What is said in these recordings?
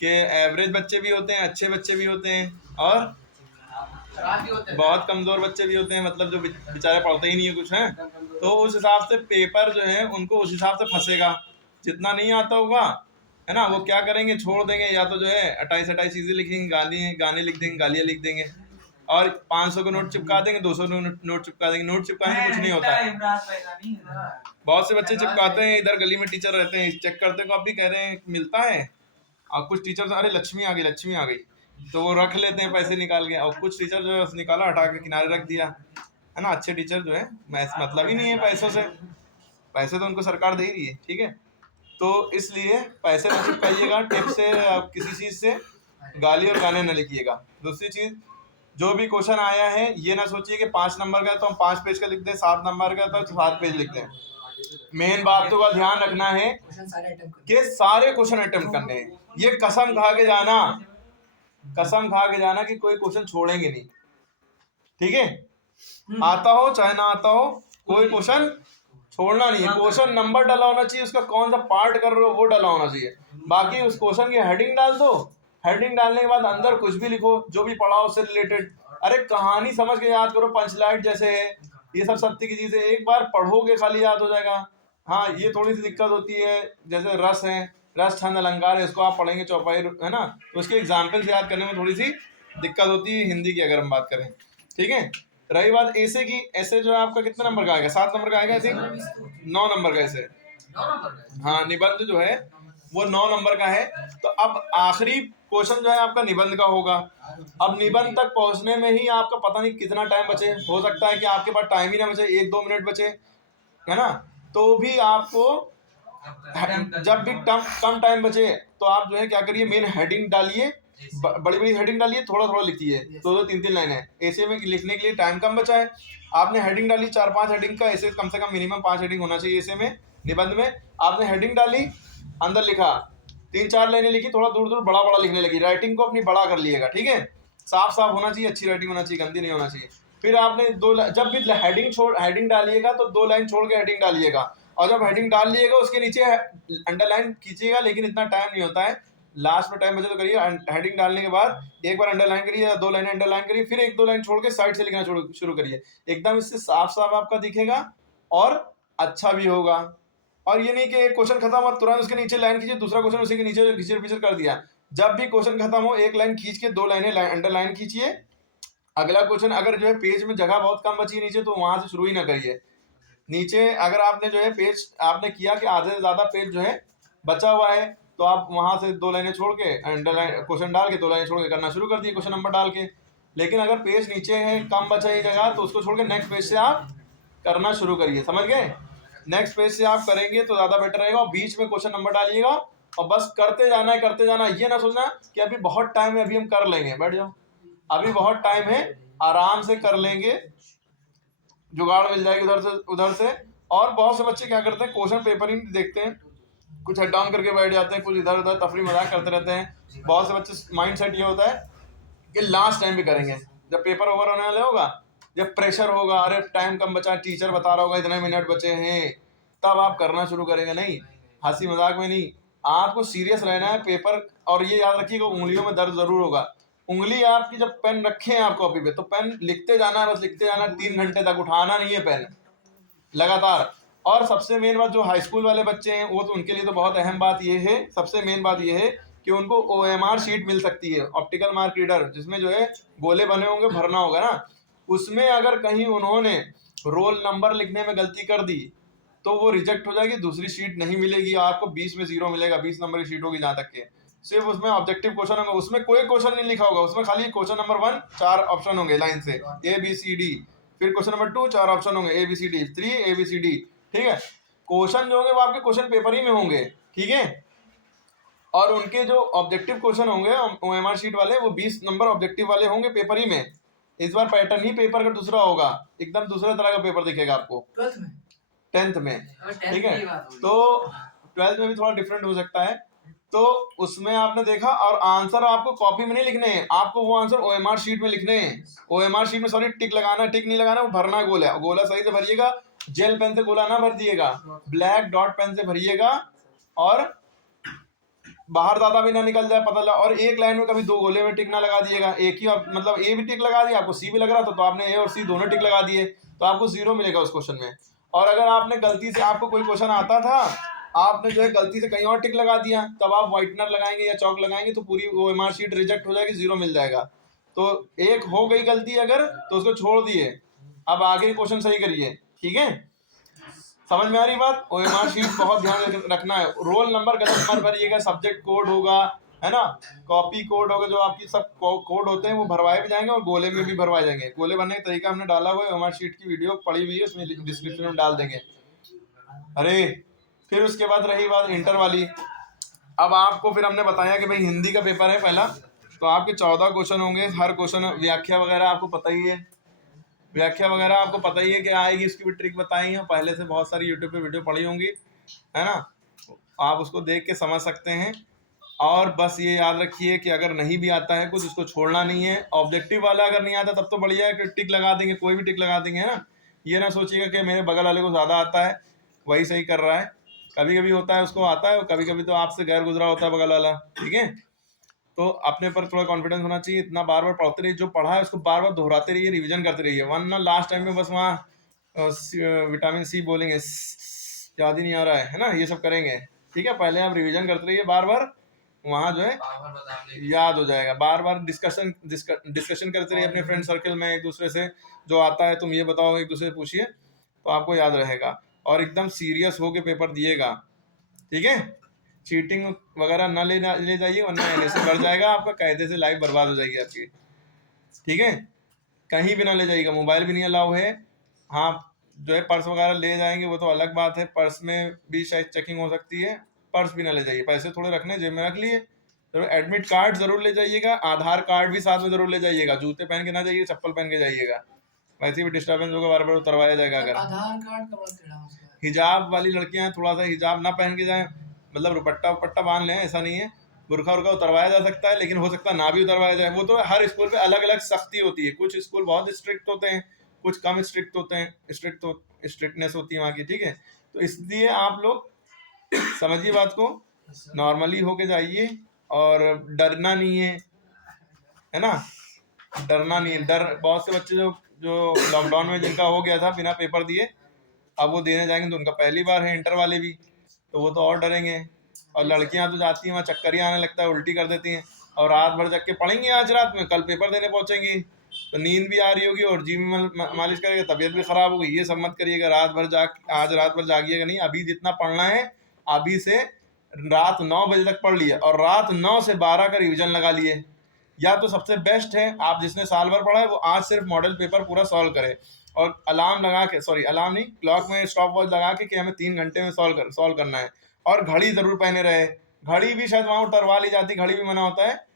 कि एवरेज बच्चे भी होते हैं, अच्छे बच्चे भी होते हैं, और खराब भी होते हैं, बहुत कमज़ोर बच्चे भी होते हैं, मतलब जो बेचारे पढ़ते ही नहीं है कुछ हैं। तो उस हिसाब से पेपर जो है उनको उस हिसाब से फंसेगा। जितना नहीं आता होगा है ना, वो क्या करेंगे, छोड़ देंगे, या तो जो है 28 चीज़ें लिखेंगे, गाने लिख देंगे, गालियाँ लिख देंगे, और 500 का नोट चिपका देंगे, 200 नोट चिपका देंगे। नोट चिपकाने से कुछ नहीं होता है। बहुत से बच्चे चिपकाते हैं, इधर गली में टीचर रहते हैं, चेक करते हैं, कॉपी कह रहे हैं मिलता है, और कुछ टीचर अरे लक्ष्मी आ गई, लक्ष्मी आ गई, तो वो रख लेते हैं पैसे निकाल के, और कुछ टीचर जो है निकाला, हटा के किनारे रख दिया, है ना। अच्छे टीचर जो है मतलब ही नहीं है पैसों से, पैसे तो उनको सरकार दे ही रही है, ठीक है। तो इसलिए पैसे ना चिपकाइएगा टिप से, किसी चीज़ से गाली और गाने न लिखिएगा। दूसरी चीज़, जो भी क्वेश्चन आया है ये ना सोचिए कि 5 नंबर का है तो हम 5 पेज का लिख दें, 7 नंबर का तो 7 पेज लिख दें। मेन बातों का ध्यान रखना है कि सारे क्वेश्चन अटेम्प्ट करने हैं। ये कसम खा के जाना कि कोई क्वेश्चन छोड़ेंगे नहीं, ठीक है। आता हो चाहे ना आता हो, कोई क्वेश्चन छोड़ना नहीं है। क्वेश्चन नंबर डाला होना चाहिए, उसका कौन सा पार्ट कर रहे हो वो डाला होना चाहिए। बाकी उस क्वेश्चन की हेडिंग डाल दो, हेडिंग डालने के बाद अंदर कुछ भी लिखो जो भी पढ़ा उससे रिलेटेड। अरे कहानी समझ के याद करो, पंचलाइट जैसे है, ये सब सत्य की चीजें एक बार पढ़ोगे खाली याद हो जाएगा। हाँ, ये थोड़ी सी दिक्कत होती है, जैसे रस है, रस छंद अलंकार है, इसको आप पढ़ेंगे चौपाई, है ना, तो उसके एग्जाम्पल से याद करने में थोड़ी सी दिक्कत होती है हिंदी की, अगर हम बात करें, ठीक है। रही बात ऐसे की, ऐसे जो है आपका कितना नंबर का आएगा, 7 नंबर का आएगा, ऐसे 9 नंबर का ऐसे। हाँ, निबंध जो है वो 9 नंबर का है। तो अब आखिरी क्वेश्चन जो है आपका निबंध का होगा। अब निबंध तक पहुंचने में ही आपका पता नहीं कितना टाइम बचे, हो सकता है कि आपके पास टाइम ही ना बचे, 1-2 मिनट बचे, है ना। तो भी आपको जब भी कम टाइम बचे तो आप जो है क्या करिए, मेन हेडिंग डालिए, बड़ी बड़ी हेडिंग डालिए, थोड़ा थोड़ा लिखिए, 2-2 3-3 लाइनें। ऐसे में लिखने के लिए टाइम कम बचा है, आपने हेडिंग डाली 4-5 हेडिंग का, ऐसे कम से कम मिनिमम 5 हेडिंग होना चाहिए ऐसे में। निबंध में आपने हेडिंग डाली, अंदर लिखा, 3-4 लाइनें लिखी, थोड़ा दूर दूर बड़ा बड़ा लिखने लगी, राइटिंग को अपनी बड़ा कर लिएगा, ठीक है। साफ साफ होना चाहिए, अच्छी राइटिंग होना चाहिए, गंदी नहीं होना चाहिए। फिर आपने जब भी हेडिंग डालिएगा तो 2 लाइन छोड़ के हेडिंग डालिएगा, और जब हेडिंग डाल लिएगा उसके नीचे अंडरलाइन कीजिएगा, लेकिन इतना टाइम नहीं होता है, लास्ट में टाइम बचे तो करिए। हेडिंग डालने के बाद एक बार अंडरलाइन करिए, या 2 लाइनें अंडरलाइन करिए, फिर 1-2 लाइन छोड़ के साइड से लिखना शुरू करिए, एकदम इससे साफ साफ आपका दिखेगा और अच्छा भी होगा। और ये नहीं कि एक क्वेश्चन खत्म और तुरंत उसके नीचे लाइन खींचे, दूसरा क्वेश्चन उसी के नीचे घिचर पिचर कर दिया। जब भी क्वेश्चन खत्म हो, एक लाइन खींच के 2 लाइनें अंडरलाइन खींचिए। अगला क्वेश्चन, अगर जो है पेज में जगह बहुत कम बची नीचे, तो वहां से शुरू ही ना करिए। नीचे अगर आपने जो है पेज आपने किया कि आधे से ज्यादा पेज जो है बचा हुआ है, तो आप वहां से 2 लाइनें छोड़ के अंडरलाइन क्वेश्चन डाल के 2 लाइनें छोड़ के करना शुरू कर दिए क्वेश्चन नंबर डाल के। लेकिन अगर पेज नीचे है, कम बचा है जगह, तो उसको छोड़ के नेक्स्ट पेज से आप करना शुरू करिए, समझ गए। नेक्स्ट पेज से आप करेंगे तो ज्यादा बेटर रहेगा, और बीच में क्वेश्चन नंबर डालिएगा, और बस करते जाना है, करते जाना। ये ना सोचना कि अभी बहुत टाइम है, अभी हम कर लेंगे, बैठ जाओ, अभी बहुत टाइम है, आराम से कर लेंगे, जुगाड़ मिल जाएगी उधर से। और बहुत से बच्चे क्या करते हैं, क्वेश्चन पेपर ही देखते हैं, कुछ हेड डाउन करके बैठ जाते हैं, कुछ इधर उधर तफरी मजाक करते रहते हैं। बहुत से बच्चे माइंड सेट ये होता है कि लास्ट टाइम पे करेंगे, जब पेपर ओवर होने वाले होगा, जब प्रेशर होगा, अरे टाइम कम बचा, टीचर बता रहा होगा इतने मिनट बचे हैं, तब आप करना शुरू करेंगे। नहीं, हंसी मजाक में नहीं, आपको सीरियस रहना है पेपर। और ये याद रखिएगा, उंगलियों में दर्द जरूर होगा। उंगली आपकी जब पेन रखे हैं आप कॉपी पे, तो पेन लिखते जाना है, बस लिखते जाना, 3 घंटे तक उठाना नहीं है पेन, लगातार। और सबसे मेन बात, जो हाई स्कूल वाले बच्चे हैं, वो तो उनके लिए तो बहुत अहम बात ये है, सबसे मेन बात ये है कि उनको OMR शीट मिल सकती है, ऑप्टिकल मार्क रीडर, जिसमें जो है गोले बने होंगे, भरना होगा ना। उसमें अगर कहीं उन्होंने रोल नंबर लिखने में गलती कर दी तो वो रिजेक्ट हो जाएगी, दूसरी शीट नहीं मिलेगी, आपको 20 में 0 मिलेगा। 20 नंबर की शीट होगी जहां तक के, सिर्फ उसमें ऑब्जेक्टिव क्वेश्चन होंगे, उसमें कोई क्वेश्चन नहीं लिखा होगा, उसमें खाली क्वेश्चन नंबर 1 4 ऑप्शन होंगे लाइन से, ABCD, फिर क्वेश्चन नंबर 2 4 ऑप्शन होंगे, ABCD, 3 ABCD, ठीक है। क्वेश्चन जो होंगे वो आपके क्वेश्चन पेपर ही में होंगे, ठीक है। और उनके जो ऑब्जेक्टिव क्वेश्चन होंगे OMR शीट वाले, वो 20 नंबर ऑब्जेक्टिव वाले होंगे पेपर ही में। इस बार पैटर्न ही पेपर का दूसरा होगा, एकदम दूसरे तरह का पेपर दिखेगा आपको 10th में, ठीक है। तो 12th में भी थोड़ा डिफरेंट हो सकता है। तो उसमें आपने देखा, और आंसर आपको कॉपी में नहीं लिखने हैं, आपको वो आंसर OMR शीट में लिखने हैं। OMR शीट में सॉरी टिक लगाना, टिक नहीं लगाना, वो भरना गोला, गोला सही से भरिएगा, जेल पेन से गोला ना भर दिएगा, ब्लैक डॉट पेन से भरिएगा, और बाहर ज्यादा भी ना निकल जाए, पता लगा। और एक लाइन में कभी दो गोले में टिक ना लगा दिएगा, एक ही मतलब ए भी टिक लगा दिया, आपको सी भी लग रहा था तो आपने ए और सी दोनों टिक लगा दिए, तो आपको 0 मिलेगा उस क्वेश्चन में। और अगर आपने गलती से, आपको कोई क्वेश्चन आता था, आपने जो है गलती से कहीं और टिक लगा दिया, तब आप व्हाइटनर लगाएंगे या चौक लगाएंगे तो पूरी OMR शीट रिजेक्ट हो जाएगी, 0 मिल जाएगा। तो एक हो गई गलती अगर, तो उसको छोड़ दिए, अब आगे क्वेश्चन सही करिए, ठीक है। समझ में आ रही बात? OMR शीट बहुत ध्यान रखना है। रोल नंबर गलत मत भरिएगा, सब्जेक्ट कोड होगा, है ना, कॉपी कोड होगा, जो आपकी सब कोड होते हैं वो भरवाए भी जाएंगे और गोले में भी भरवाए जाएंगे। गोले भरने का तरीका हमने डाला हुआ है, OMR शीट की वीडियो पड़ी हुई है, उसमें डिस्क्रिप्शन में डाल देंगे। अरे फिर उसके बाद रही बात इंटर वाली। अब आपको फिर हमने बताया कि भाई हिंदी का पेपर है पहला, तो आपके 14 क्वेश्चन होंगे, हर क्वेश्चन व्याख्या वगैरह आपको पता ही है, व्याख्या वगैरह आपको पता ही है कि आएगी, उसकी भी ट्रिक बताई है पहले से, बहुत सारी यूट्यूब पे वीडियो पड़ी होंगी, है ना, आप उसको देख के समझ सकते हैं। और बस ये याद रखिए कि अगर नहीं भी आता है कुछ, उसको छोड़ना नहीं है। ऑब्जेक्टिव वाला अगर नहीं आता तब तो बढ़िया है कि टिक लगा देंगे, कोई भी टिक लगा देंगे, है ना। ये ना सोचिएगा कि मेरे बगल वाले को ज़्यादा आता है वही सही कर रहा है, कभी कभी होता है उसको आता है, कभी कभी तो आपसे गैर गुजरा होता है बगल वाला, ठीक है। तो अपने पर थोड़ा कॉन्फिडेंस होना चाहिए, इतना बार बार पढ़ते रहिए, जो पढ़ा है उसको बार बार दोहराते रहिए, रिवीजन करते रहिए, वरना लास्ट टाइम में बस वहाँ विटामिन सी बोलेंगे, याद ही नहीं आ रहा है ना, ये सब करेंगे, ठीक है। पहले आप रिवीजन करते रहिए बार बार, वहाँ जो है याद हो जाएगा। बार बार डिस्कशन करते रहिए अपने फ्रेंड सर्कल में, एक दूसरे से, जो आता है तुम ये बताओ, एक दूसरे से पूछिए, तो आपको याद रहेगा। और एकदम सीरियस होके पेपर दिएगा, ठीक है। चीटिंग वगैरह ना ले जाइए, वरना ऐसे बढ़ जाएगा आपका, कायदे से लाइफ बर्बाद हो जाएगी आपकी, ठीक है। कहीं भी ना ले जाइएगा, मोबाइल भी नहीं अलाउ है। हाँ जो है पर्स वगैरह ले जाएंगे वो तो अलग बात है, पर्स में भी शायद चेकिंग हो सकती है, पर्स भी ना ले जाइए, पैसे थोड़े रखने जेब में रख लिए। तो एडमिट कार्ड जरूर ले जाइएगा, आधार कार्ड भी साथ में जरूर ले जाइएगा, जूते पहन के ना जाइए, चप्पल पहन के जाइएगा, वैसे भी डिस्टर्बेंस होगा, बार बार उतरवाया जाएगा। अगर आधार कार्ड का बड़ा टेढ़ा मसला है। हिजाब वाली लड़कियां हैं, थोड़ा सा हिजाब ना पहन के जाएं, मतलब दुपट्टा उपट्टा बांध लें, ऐसा नहीं है, बुरखा उरखा उतरवाया जा सकता है, लेकिन हो सकता है ना भी उतरवाया जाए, वो तो हर स्कूल पे अलग अलग सख्ती होती है, कुछ स्कूल बहुत स्ट्रिक्ट होते हैं, कुछ कम स्ट्रिक्ट होते हैं, स्ट्रिक्टनेस होती है वहाँ की, ठीक है। तो इसलिए आप लोग समझिए बात को, नॉर्मली होके जाइए, और डरना नहीं है ना, डरना नहीं है। डर बहुत से बच्चे जो लॉकडाउन में जिनका हो गया था बिना पेपर दिए, अब वो देने जाएंगे तो उनका पहली बार है, इंटर वाले भी, तो वो तो और डरेंगे। और लड़कियां तो जाती हैं वहाँ, चक्कर ही आने लगता है, उल्टी कर देती हैं, और रात भर जग के पढ़ेंगी, आज रात में कल पेपर देने पहुंचेंगी, तो नींद भी आ रही होगी और जी में मालिश करेगा, तबीयत भी खराब होगी। ये सब मत करिएगा, आज रात भर जागिएगा नहीं, अभी जितना पढ़ना है अभी से रात 9 बजे तक पढ़ लिए, और रात 9 से 12 का रिविजन लगा लिए। या तो सबसे बेस्ट है, आप जिसने साल भर पढ़ा है वो आज सिर्फ मॉडल पेपर पूरा सॉल्व करे, और अलार्म लगा के, सॉरी अलार्म नहीं, क्लॉक में स्टॉप वॉच लगा के कि हमें 3 घंटे में सॉल्व करना है। और घड़ी जरूर पहने रहे, घड़ी भी शायद वहाँ उतरवा ली जाती, घड़ी भी मना होता है,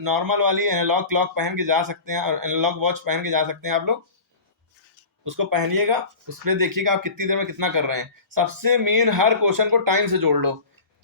नॉर्मल वाली एनालॉग क्लॉक पहन के जा सकते हैं, और एनालॉग वॉच पहन के जा सकते हैं आप लोग, उसको पहनिएगा, उसमें देखिएगा आप कितनी देर में कितना कर रहे हैं। सबसे मेन, हर क्वेश्चन को टाइम से जोड़ लो,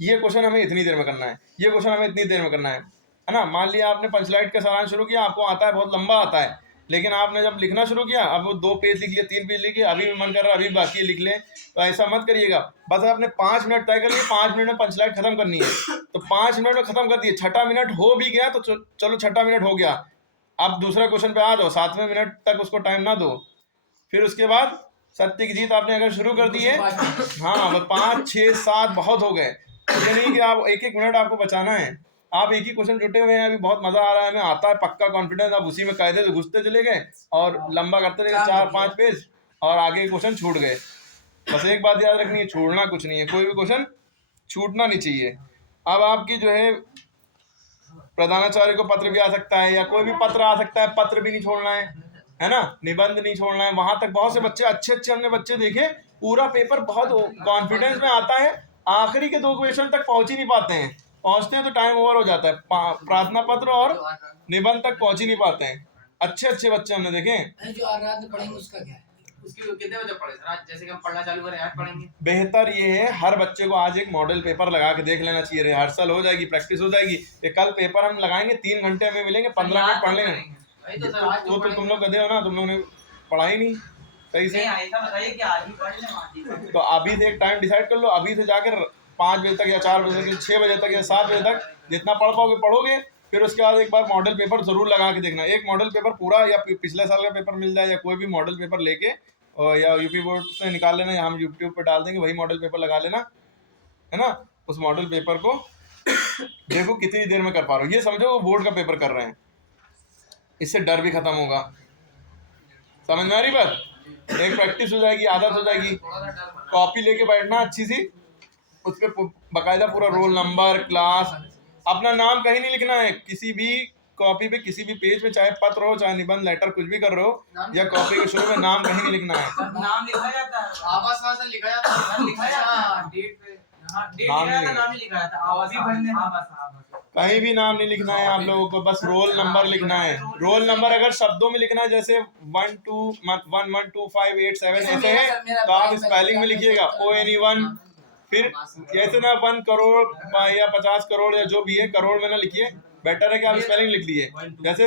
ये क्वेश्चन हमें इतनी देर में करना है, ये क्वेश्चन हमें इतनी देर में करना है ना। मान लिया आपने पंचलाइट का सारांश शुरू किया, आपको आता है, बहुत लंबा आता है, लेकिन आपने जब लिखना शुरू किया, अब वो 2 पेज लिख लिए, 3 पेज लिखे, अभी भी मन कर रहा है अभी बाकी लिख लें, तो ऐसा मत करिएगा। बस आपने 5 मिनट तय कर लिए, 5 मिनट में पंचलाइट खत्म करनी है, तो 5 मिनट में खत्म कर दिए, 6ठा मिनट हो भी गया तो चलो 6ठा मिनट हो गया, अब दूसरा क्वेश्चन पे आ जाओ, 7वें मिनट तक उसको टाइम ना दो। फिर उसके बाद सत्य की जीत आपने अगर शुरू कर दी है, हाँ वो 5, 6, 7 बहुत हो गए, ये नहीं कि आप 1-1 मिनट आपको बचाना है, आप एक ही क्वेश्चन जुटे हुए हैं, अभी बहुत मजा आ रहा है, हमें आता है पक्का कॉन्फिडेंस, आप उसी में कायदे से घुसते चले गए और लंबा करते रहे 4-5 पेज, और आगे क्वेश्चन छूट गए। बस एक बात याद रखनी है, छोड़ना कुछ नहीं है, कोई भी क्वेश्चन छूटना नहीं चाहिए। अब आपकी जो है प्रधानाचार्य को पत्र भी आ सकता है, या कोई भी पत्र आ सकता है, पत्र भी नहीं छोड़ना है ना, निबंध नहीं छोड़ना है, वहां तक बहुत से बच्चे अच्छे हमने बच्चे देखे, पूरा पेपर बहुत कॉन्फिडेंस में आता है, आखिरी के 2 क्वेश्चन तक पहुंच ही नहीं पाते हैं, पहुंचते हैं तो टाइम ओवर हो जाता है, प्रार्थना पत्र और निबंध तक पहुंच ही नहीं पाते हैं, अच्छे बच्चे हमने देखे। जो रात में पढ़ेंगे उसका क्या है? उसकी कितने बजे पढ़े सर? आज जैसे कि हम पढ़ना चालू करें, आज पढ़ेंगे। बेहतर ये है, हर बच्चे को आज एक मॉडल पेपर लगा के देख लेना चाहिए, रिहर्सल हो जाएगी, प्रैक्टिस हो जाएगी, कि कल पेपर हम लगाएंगे, 3 घंटे में मिलेंगे, 15 मिनट पढ़ लेंगे। तो तुम लोग गधे हो ना, तुम लोगों ने पढ़ा ही नहीं सही से, ऐसा बताइए कि आज भी पढ़ लें, तो अभी से एक टाइम डिसाइड कर लो, अभी से जाकर 5 बजे तक या 4 बजे तक या 6 बजे तक या 7 बजे तक जितना पढ़ पाओगे पढ़ोगे। फिर उसके बाद एक बार मॉडल पेपर जरूर लगा के देखना। एक मॉडल पेपर पूरा या पिछले साल का पेपर मिल जाए या कोई भी मॉडल पेपर लेके और या यूपी बोर्ड से निकाल लेना, या हम यूट्यूब पे डाल देंगे, वही मॉडल पेपर लगा लेना, है ना। उस मॉडल पेपर को देखो कितनी देर में कर पा रहे हो, ये समझो वो बोर्ड का पेपर कर रहे हैं। इससे डर भी खत्म होगा। समझ में आ रही बात? एक प्रैक्टिस हो जाएगी, आदत हो जाएगी। कॉपी लेके बैठना अच्छी सी, उस पर बाकायदा पूरा रोल नंबर, क्लास, अपना नाम कहीं नहीं लिखना है। किसी भी कॉपी पे, किसी भी पेज पे, चाहे पत्र हो, चाहे निबंध, लेटर, कुछ भी कर रहे हो, या कॉपी के शुरू में नाम कहीं नहीं लिखना है। नाम लिखा जाता है, आवाज कहाँ से लिखा जाता है? लिखा जाता है डेट पे, नाम ही लिखा जाता है, आवाज भी भरने, कहीं भी नाम नहीं लिखना है आप लोगों को, बस रोल नंबर लिखना है। रोल नंबर अगर शब्दों में लिखना है, जैसे 1 2 1 1 2 5 8 7 ऐसे है, तो आप स्पेलिंग में लिखिएगा ONE1। फिर ऐसे ना 1 करोड़ या 50 करोड़ या जो भी है, करोड़ में ना लिखिए, बेटर है कि आप स्पेलिंग लिख लिए। जैसे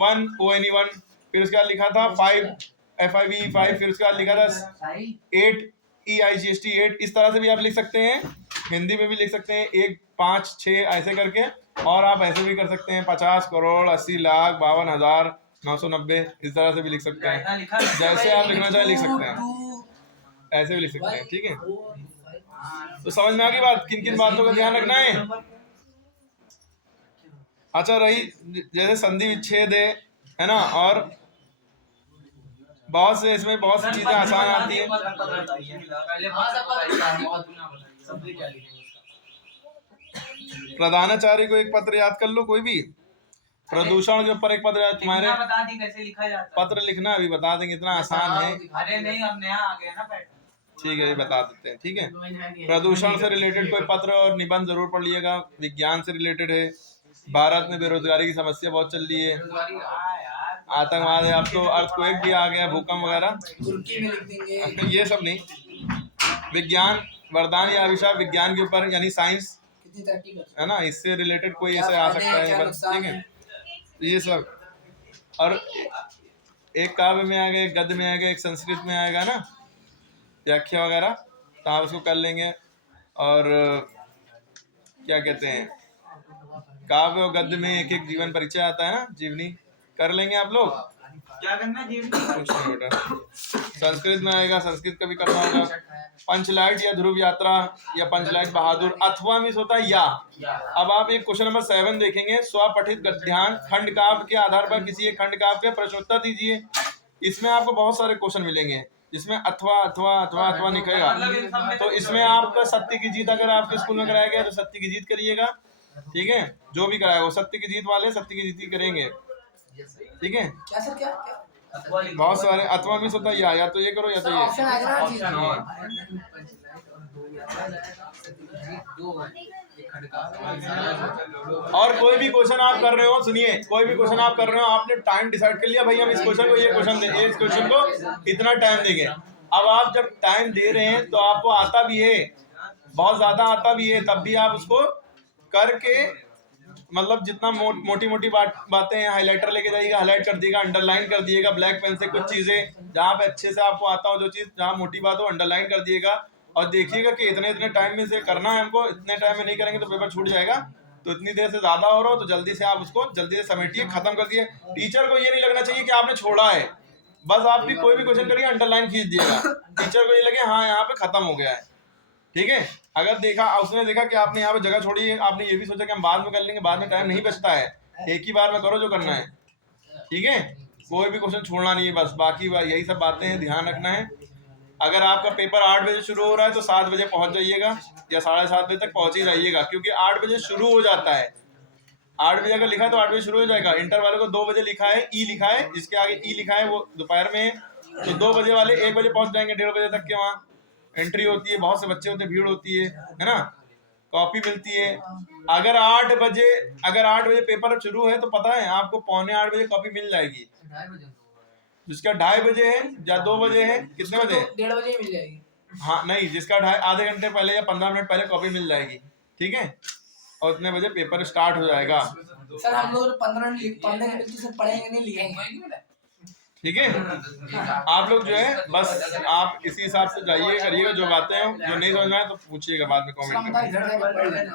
1 ONE1, फिर उसके बाद लिखा था 5 FIVE 5, फिर उसके बाद लिखा था 8 EIGST 8। इस तरह से भी आप लिख सकते हैं, हिंदी में भी लिख सकते हैं 1 5 6 ऐसे करके। और आप ऐसे भी कर सकते हैं 50 करोड़ 80 लाख 52,990, इस तरह से भी लिख सकते हैं। जैसे आप लिखना चाहे लिख सकते हैं, ऐसे भी लिख सकते हैं, ठीक है। तो समझ में आ गई बात, किन किन बातों का ध्यान रखना है। अच्छा, रही जैसे संधि विच्छेद है ना, और बहुत से इसमें बहुत सी चीजें आसान आती है। प्रधानाचार्य को एक पत्र याद कर लो, कोई भी प्रदूषण के ऊपर एक पत्र याद। तुम्हारे बता दी कैसे लिखा जाता है पत्र लिखना अभी बता देंगे, इतना आसान है। अरे नहीं, अब नया आ गया ना पैटर्न। ठीक है, ये बता देते हैं, ठीक है। प्रदूषण से रिलेटेड कोई पत्र और निबंध जरूर पढ़ लिएगा। विज्ञान से रिलेटेड है। भारत में बेरोजगारी की समस्या बहुत चल रही है, आतंकवाद है, अब तो अर्थक्वेक भी आ गया, भूकंप वगैरह, ये सब नहीं। विज्ञान वरदान या अभिशाप, विज्ञान के ऊपर यानी साइंस, है ना, इससे रिलेटेड कोई ऐसे आ सकता है, ठीक है, ये सब। और एक काव्य में आएगा, एक गद्य में आएगा, एक संस्कृत में आएगा ना, व्याख्या वगैरह, तो आप उसको कर लेंगे। और क्या कहते हैं, काव्य और गद्य में एक एक जीवन परिचय आता है ना, जीवनी कर लेंगे आप लोग। क्या करना है जीवनी? कुछ नहीं बेटा। संस्कृत में आएगा, संस्कृत का भी करना होगा। पंचलाइट या ध्रुव यात्रा या पंचलाइट बहादुर, अथवा मिस होता है या। अब आप एक क्वेश्चन नंबर 7 देखेंगे, स्वपठित गद्यांश खंड काव्य के आधार पर किसी एक खंड काव्य के प्रश्नोत्तर दीजिए। इसमें आपको बहुत सारे क्वेश्चन मिलेंगे जिसमें अथवा अथवा अथवा अथवा निकलेगा। तो इसमें आपका सत्य की जीत अगर आपके स्कूल में कराया गया तो सत्य की जीत करिएगा, ठीक है। जो भी कराया वो सत्य की जीत वाले सत्य की जीत ही करेंगे, ठीक है। क्या सर, क्या बहुत सारे अथवा मिस होता है या तो ये करो या तो ये। और कोई भी क्वेश्चन आप कर रहे हो, सुनिए, कोई भी क्वेश्चन आप कर रहे हो, आपने टाइम डिसाइड कर लिया, भाई हम इस क्वेश्चन को ये क्वेश्चन देंगे, इस क्वेश्चन को इतना टाइम देंगे। अब आप जब टाइम दे रहे हैं तो आपको आता भी है, बहुत ज्यादा आता भी है, तब भी आप उसको करके, मतलब जितना मोटी मोटी बातें हाइलाइटर लेके जाइएगा, हाईलाइट कर दिएगा, अंडरलाइन कर दिएगा ब्लैक पेन से। कुछ चीजें जहाँ पे अच्छे से आपको आता हो, जो चीज जहाँ मोटी बात हो अंडरलाइन कर दिएगा, और देखिएगा कि इतने इतने टाइम में से करना है हमको, इतने टाइम में नहीं करेंगे तो पेपर छूट जाएगा। तो इतनी देर से ज्यादा हो रहा हो तो जल्दी से आप उसको जल्दी से समेटिए, खत्म कर दिए। टीचर को ये नहीं लगना चाहिए कि आपने छोड़ा है, बस आप भी कोई भी क्वेश्चन करिए अंडरलाइन खींच दिएगा, टीचर को ये लगे हाँ यहाँ पे खत्म हो गया है, ठीक है। अगर देखा उसने देखा कि आपने यहाँ पे जगह छोड़ी है, आपने ये भी सोचा कि हम बाद में कर लेंगे, बाद में टाइम नहीं बचता है, एक ही बार में करो जो करना है, ठीक है। कोई भी क्वेश्चन छोड़ना नहीं है, बस बाकी यही सब बातें हैं, ध्यान रखना है। अगर आपका पेपर 8 बजे शुरू हो रहा है तो 7 बजे पहुंच जाइएगा या 7:30 बजे तक पहुंच ही जाइएगा, क्योंकि 8 बजे शुरू हो जाता है। 8 बजे अगर लिखा है तो 8 बजे शुरू हो जाएगा। इंटर वाले को 2 बजे लिखा है, ई लिखा है, जिसके आगे ई लिखा है वो दोपहर में है, तो 2 बजे वाले 1 बजे पहुंच जाएंगे, 1:30 बजे तक के वहाँ एंट्री होती है, बहुत से बच्चे होते हैं, भीड़ होती है ना, कॉपी मिलती है। अगर 8 बजे पेपर शुरू है तो पता है आपको 7:45 बजे कॉपी मिल जाएगी। जिसका 2:30 बजे है या 2 बजे है, कितने बजे? 1:30 बजे मिल जाएगी। हाँ नहीं, जिसका 2:30 आधे घंटे पहले या 15 मिनट पहले कॉपी मिल जाएगी, ठीक है। और उतने बजे पेपर स्टार्ट हो जाएगा। सर हम लोग 15 मिनट से पढ़ेंगे नहीं, लिखेंगे। ठीक है। आप लोग जो है बस आप इसी हिसाब से जाइए करिएगा, जो बातें हो जो नहीं समझ में आए तो पूछिएगा बाद में कमेंट में।